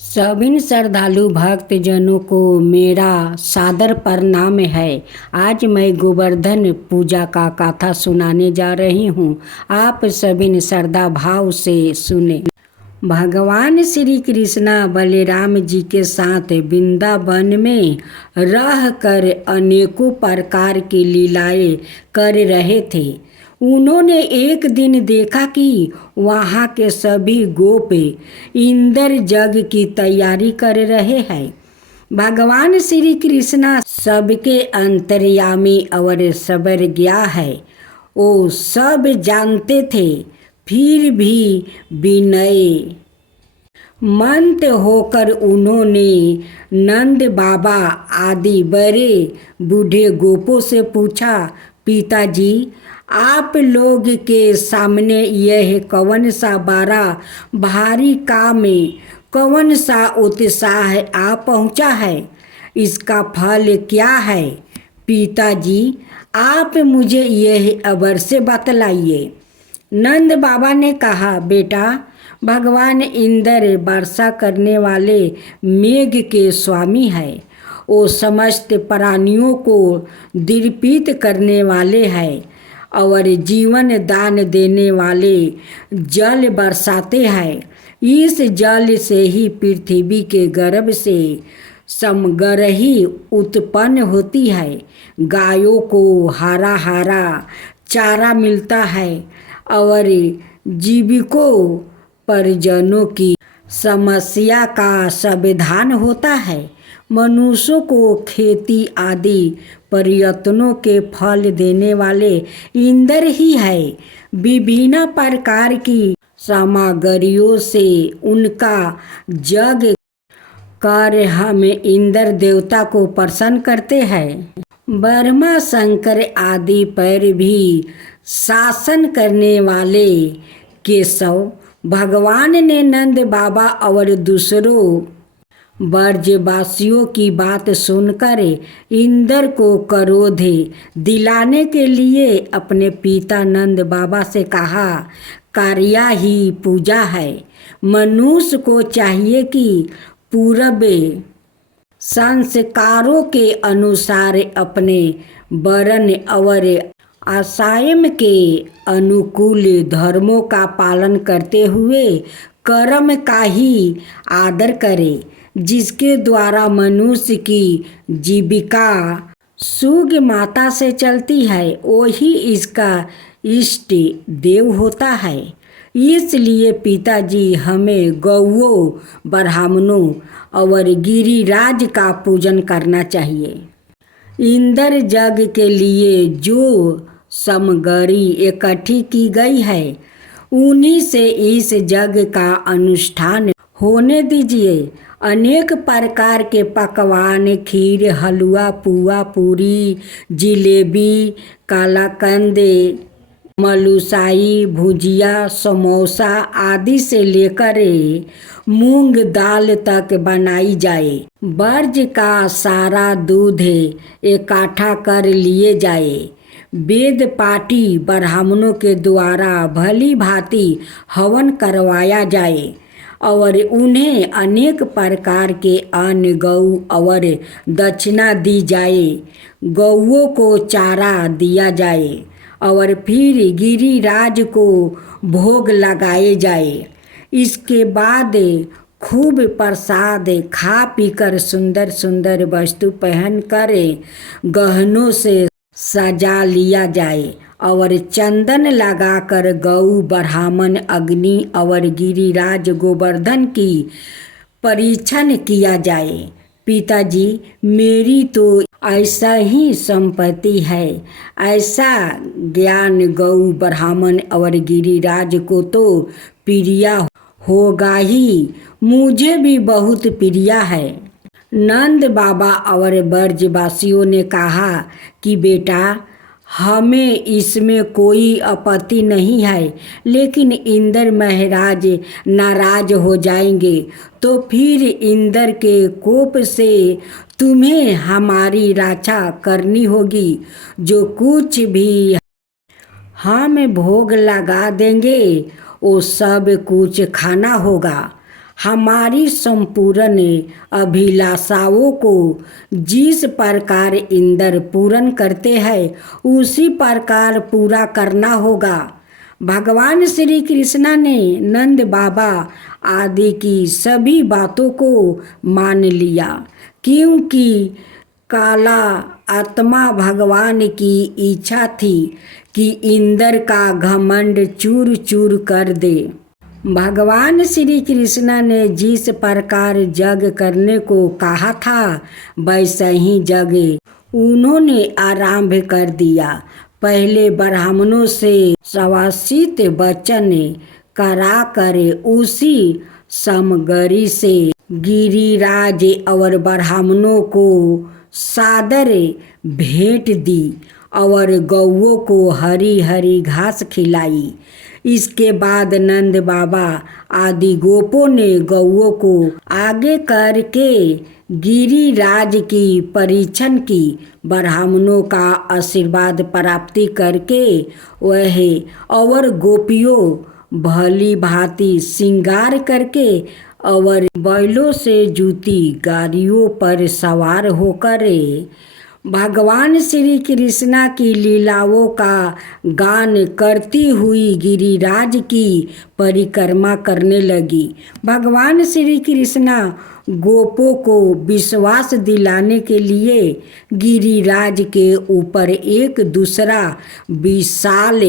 सभी श्रद्धालु भक्तजनों को मेरा सादर प्रणाम है। आज मैं गोवर्धन पूजा का कथा सुनाने जा रही हूँ। आप सभी श्रद्धा भाव से सुने। भगवान श्री कृष्णा बलराम जी के साथ वृंदावन में रह कर अनेकों प्रकार की लीलाएं कर रहे थे। उन्होंने एक दिन देखा कि वहाँ के सभी गोप इंद्र यज्ञ की तैयारी कर रहे हैं। भगवान श्री कृष्णा सबके अंतर्यामी और सर्वज्ञ है। वो सब जानते थे, फिर भी विनय मंत होकर उन्होंने नंद बाबा आदि बड़े बूढ़े गोपों से पूछा, पिताजी, आप लोग के सामने यह कौन सा बड़ा भारी काम में कौन सा उत्साह आ पहुँचा है? इसका फल क्या है? पिताजी, आप मुझे यह अवश्य बतलाइए। नंद बाबा ने कहा, बेटा, भगवान इंद्र वर्षा करने वाले मेघ के स्वामी है। वो समस्त प्राणियों को दीर्पित करने वाले हैं और जीवन दान देने वाले जल बरसाते हैं। इस जल से ही पृथ्वी के गर्भ से समग्रही उत्पन्न होती है। गायों को हरा हरा चारा मिलता है और जीविकों परिजनों की समस्या का समाधान होता है। मनुष्यों को खेती आदि प्रयत्नों के फल देने वाले इंद्र ही है। विभिन्न प्रकार की सामग्रियों से उनका यज्ञ कर हम इंद्र देवता को प्रसन्न करते हैं। ब्रह्मा शंकर आदि पर भी शासन करने वाले केशव भगवान ने नंद बाबा और दूसरों ब्रजवासियों की बात सुनकर इंद्र को क्रोध दिलाने के लिए अपने पिता नंद बाबा से कहा, कार्य ही पूजा है। मनुष्य को चाहिए कि पूर्व संस्कारों के अनुसार अपने वर्ण और आश्रम के अनुकूल धर्मों का पालन करते हुए कर्म का ही आदर करे, जिसके द्वारा मनुष्य की जीविका सुग माता से चलती है। वही इसका इष्ट देव होता है। इसलिए पिताजी, हमें गौओं, ब्राह्मणों और गिरिराज का पूजन करना चाहिए। इंद्र यज्ञ के लिए जो सामग्री इकट्ठी की गई है, उन्हीं से इस यज्ञ का अनुष्ठान होने दीजिए। अनेक प्रकार के पकवान, खीर, हलवा, पुआ, पूरी, जिलेबी, कालाकंद, मलुसाई, भुजिया, समोसा आदि से लेकर मूंग दाल तक बनाई जाए। ब्रज का सारा दूध इकट्ठा कर लिए जाए। वेद पाठी ब्राह्मणों के द्वारा भली भांति हवन करवाया जाए और उन्हें अनेक प्रकार के अन्न, गौ और दक्षिणा दी जाए। गौओं को चारा दिया जाए और फिर गिरिराज को भोग लगाए जाए। इसके बाद खूब प्रसाद खा पीकर सुंदर सुंदर वस्तु पहनकर गहनों से सजा लिया जाए और चंदन लगाकर गौ, ब्राह्मण, अग्नि और गिरिराज गोवर्धन की परीक्षण किया जाए। पिताजी, मेरी तो ऐसा ही संपत्ति है। ऐसा ज्ञान गौ, ब्राह्मण और गिरिराज को तो प्रिय होगा ही, मुझे भी बहुत प्रिय है। नंद बाबा और ब्रजवासियों ने कहा कि बेटा, हमें इसमें कोई आपत्ति नहीं है, लेकिन इंद्र महाराज नाराज हो जाएंगे तो फिर इंद्र के कोप से तुम्हें हमारी रक्षा करनी होगी। जो कुछ भी हम भोग लगा देंगे वो सब कुछ खाना होगा। हमारी संपूर्ण अभिलाषाओं को जिस प्रकार इंद्र पूर्ण करते हैं उसी प्रकार पूरा करना होगा। भगवान श्री कृष्ण ने नंद बाबा आदि की सभी बातों को मान लिया, क्योंकि काला आत्मा भगवान की इच्छा थी कि इंद्र का घमंड चूर चूर कर दे। भगवान श्री कृष्ण ने जिस प्रकार यज्ञ करने को कहा था वैसा ही यज्ञ उन्होंने आरंभ कर दिया। पहले ब्राह्मणों से सवासित वचन करा कर उसी सामग्री से गिरिराज और ब्राह्मणों को सादर भेंट दी और गौओं को हरी हरी घास खिलाई। इसके बाद नंद बाबा आदि गोपों ने गौओं को आगे करके गिरिराज की परीक्षण की। ब्राह्मणों का आशीर्वाद प्राप्ति करके वह और गोपियों भली भांति श्रृंगार करके और बैलों से जुती गाड़ियों पर सवार होकर भगवान श्री कृष्ण की लीलाओं का गान करती हुई गिरिराज की परिक्रमा करने लगी। भगवान श्री कृष्ण गोपों को विश्वास दिलाने के लिए गिरिराज के ऊपर एक दूसरा विशाल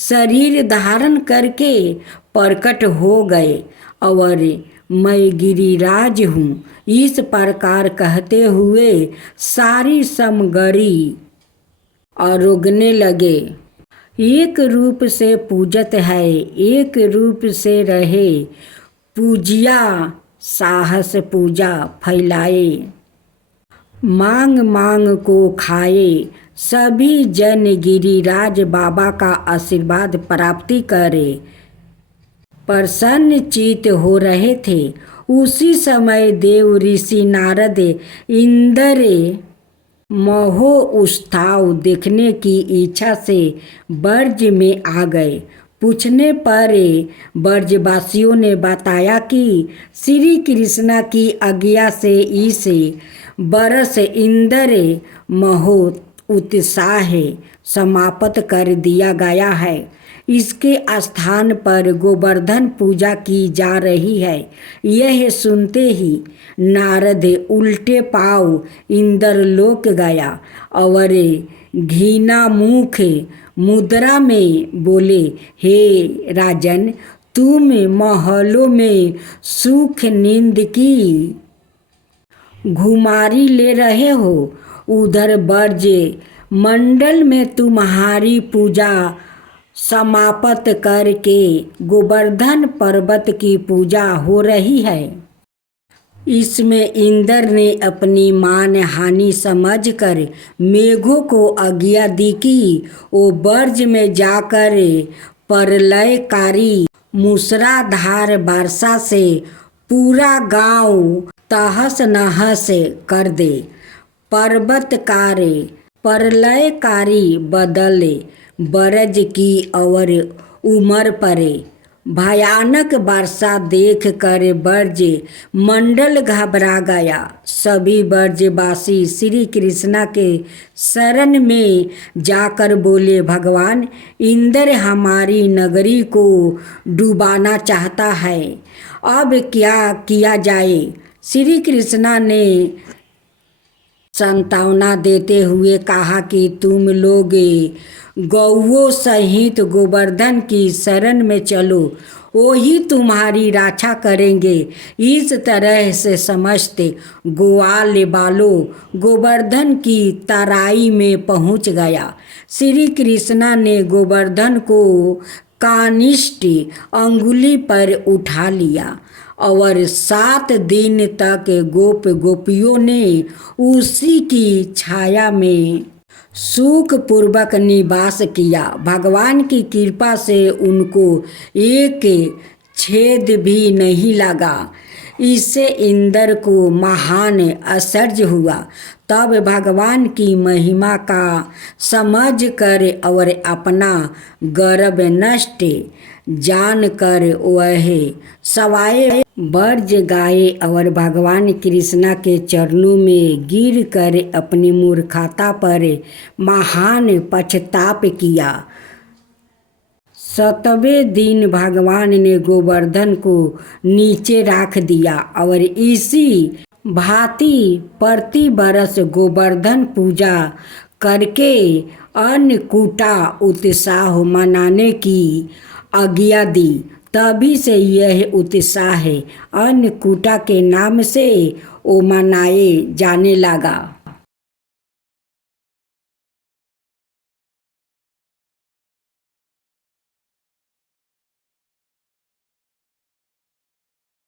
शरीर धारण करके प्रकट हो गए और मैं गिरिराज हूँ इस प्रकार कहते हुए सारी सामग्री आरोगने लगे। एक रूप से पूजत है, एक रूप से रहे, पूजिया साहस पूजा फैलाए, मांग मांग को खाए। सभी जन गिरिराज बाबा का आशीर्वाद प्राप्ति करे प्रसन्न चित्त हो रहे थे। उसी समय देव ऋषि नारद इंद्र महो उत्सव देखने की इच्छा से ब्रज में आ गए। पूछने पर ब्रजवासियों ने बताया कि श्री कृष्ण की आज्ञा से इस बरस इंद्र महो उत्साह समाप्त कर दिया गया है। इसके स्थान पर गोवर्धन पूजा की जा रही है। यह सुनते ही नारद उल्टे पांव इंद्रलोक गया और घृणा मुख मुद्रा में बोले, हे राजन, तुम महलों में सुख नींद की घुमारी ले रहे हो, उधर ब्रज मंडल में तुम्हारी पूजा समाप्त करके गोवर्धन पर्वत की पूजा हो रही है। इसमें इंद्र ने अपनी मान हानि समझकर मेघों को आज्ञा दी कि वो ब्रज में जाकर प्रलयकारी मूसलाधार वर्षा से पूरा गांव तहस नहस कर दे। प्रलयकारी बदले ब्रज की और उमर पड़े। भयानक वर्षा देख कर ब्रज मंडल घबरा गया। सभी ब्रजवासी श्री कृष्ण के शरण में जाकर बोले, भगवान, इंद्र हमारी नगरी को डुबाना चाहता है, अब क्या किया जाए। श्री कृष्ण ने सांत्वना देते हुए कहा कि तुम लोग गौओं सहित गोवर्धन की शरण में चलो, वो ही तुम्हारी रक्षा करेंगे। इस तरह से समस्त ग्वाल बालों गोवर्धन की तराई में पहुंच गया। श्री कृष्ण ने गोवर्धन को कानिष्ठ अंगुली पर उठा लिया और 7 दिन तक गोप गोपियों ने उसी की छाया में सुख पूर्वक निवास किया। भगवान की कृपा से उनको एक छेद भी नहीं लगा। इससे इंद्र को महान आश्चर्य हुआ। तब भगवान की महिमा का समझ कर और अपना गर्व नष्ट जान कर वह सवाए वर्ज गाए और भगवान कृष्णा के चरणों में गिर कर अपनी मूर्खता पर महान पश्चाताप किया। 7वें दिन भगवान ने गोवर्धन को नीचे रख दिया और इसी भांति प्रति बरस गोवर्धन पूजा करके अन्नकूटा उत्सव मनाने की आज्ञा दी। तभी से यह उत्सव अन्नकूटा के नाम से मनाए जाने लगा।